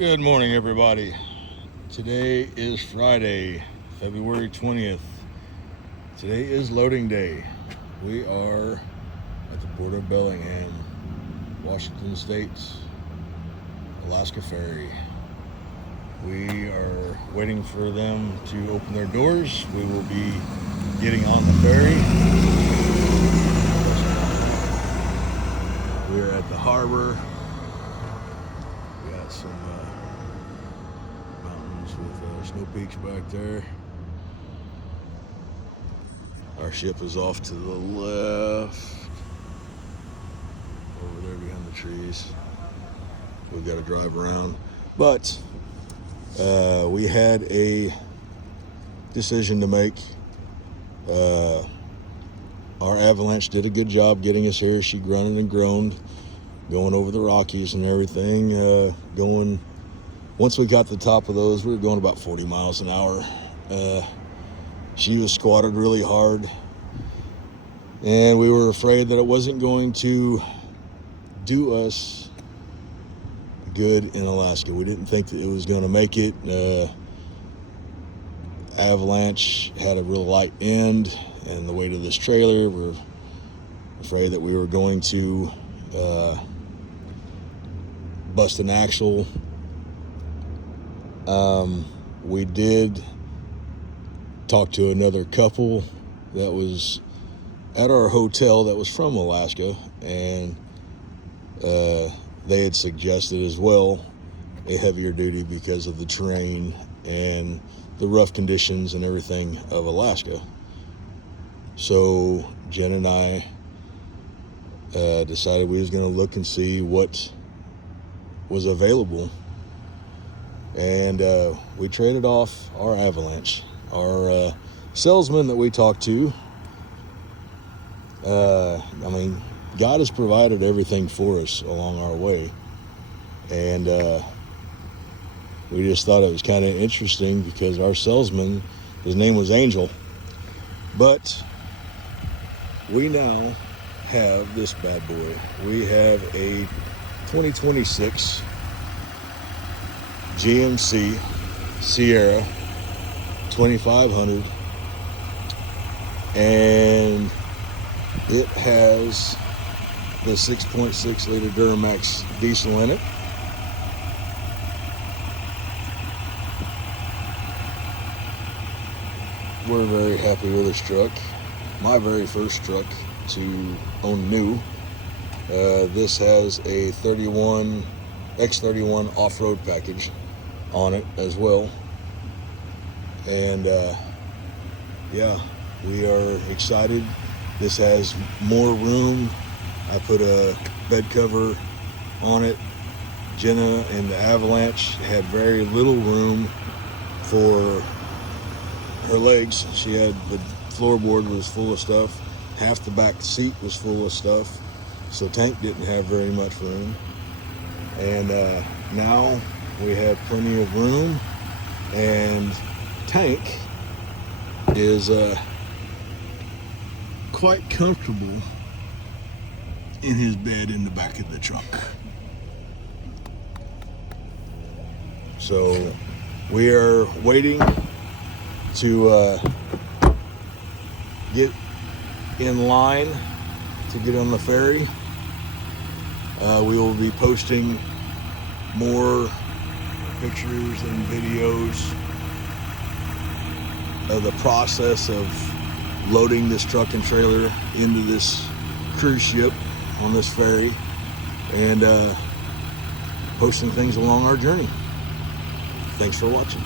Good morning, everybody. Today is Friday, February 20th. Today is loading day. We are at the Port of Bellingham, Washington State's Alaska Ferry. We are waiting for them to open their doors. We will be getting on the ferry. We are at the harbor. We got some mountains with snow peaks back there. Our ship is off to the left, over there behind the trees. We've got to drive around, but we had a decision to make. Our avalanche did a good job getting us here. She grunted and groaned, going over the Rockies and everything. Once we got to the top of those, we were going about 40 miles an hour. She was squatted really hard, and we were afraid that it wasn't going to do us good in Alaska. We didn't think that it was going to make it. Avalanche had a real light end, and the weight of this trailer, we're afraid that we were going to bust an axle. We did talk to another couple that was at our hotel that was from Alaska, and they had suggested as well a heavier duty because of the terrain and the rough conditions and everything of Alaska. So Jen and I decided we was going to look and see what was available, and we traded off our avalanche. Our salesman that we talked to, God has provided everything for us along our way, and we just thought it was kind of interesting because our salesman, his name was Angel, but we now have this bad boy. We have a 2026 GMC Sierra 2500, and it has the 6.6 liter Duramax diesel in it. We're very happy with this truck. My very first truck to own new. This has a X31 off-road package on it as well. And yeah, we are excited. This has more room. I put a bed cover on it. Jenna and the Avalanche had very little room for her legs. She had the floorboard was full of stuff. Half the back seat was full of stuff. So Tank didn't have very much room. And now we have plenty of room, and Tank is quite comfortable in his bed in the back of the truck. So we are waiting to get in line to get on the ferry. We will be posting more pictures and videos of the process of loading this truck and trailer into this cruise ship on this ferry, and posting things along our journey. Thanks for watching.